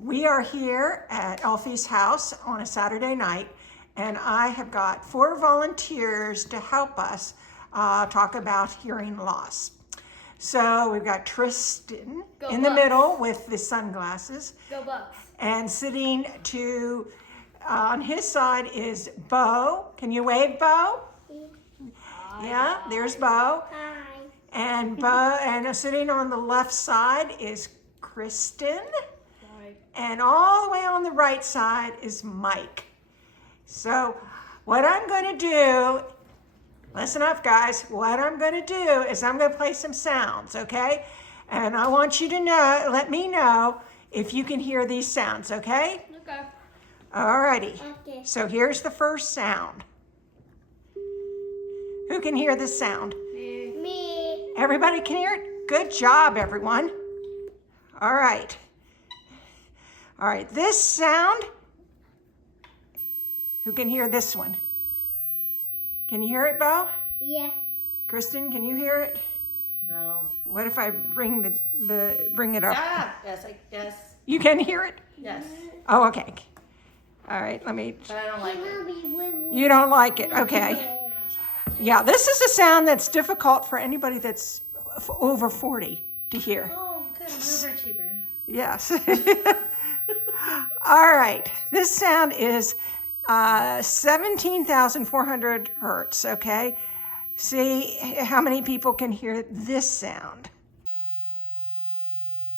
We are here at Elfie's house on a Saturday night, and I have got 4 volunteers to help us talk about hearing loss. So we've got Tristan in the middle with the sunglasses. Go Bucks. And sitting on his side is Bo. Can you wave, Bo? Yeah, there's Bo. Hi. And sitting on the left side is Kristen. And all the way on the right side is Mike. So what I'm going to do, listen up guys, what I'm going to do is I'm going to play some sounds, okay? And I want you to let me know if you can hear these sounds, okay? Okay. Alrighty. Okay. So here's the first sound. Who can hear this sound? Me. Everybody can hear it? Good job, everyone. All right. All right, this sound, who can hear this one? Can you hear it, Bo? Yeah. Kristen, can you hear it? No. What if I bring it up? Ah, yes. You can hear it? Yes. Oh, okay. All right, let me. But I don't like it. You don't like it, okay. Yeah, this is a sound that's difficult for anybody that's over 40 to hear. Oh, good. I'm overachiever. Yes. All right, this sound is 17,400 hertz, okay? See how many people can hear this sound?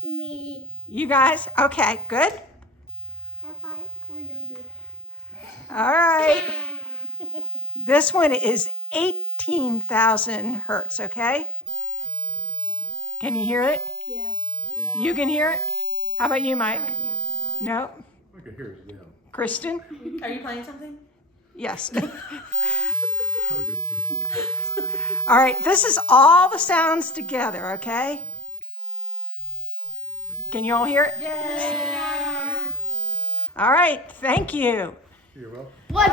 Me. You guys? Okay, good. Have 5 or younger. All right. This one is 18,000 hertz, okay? Can you hear it? Yeah. You can hear it? How about you, Mike? Yeah. No? I can hear it, yeah. Kristen? Are you playing something? Yes. Not a good sound. All right, this is all the sounds together, okay? Can you all hear it? Yeah. All right, thank you. You're welcome. What?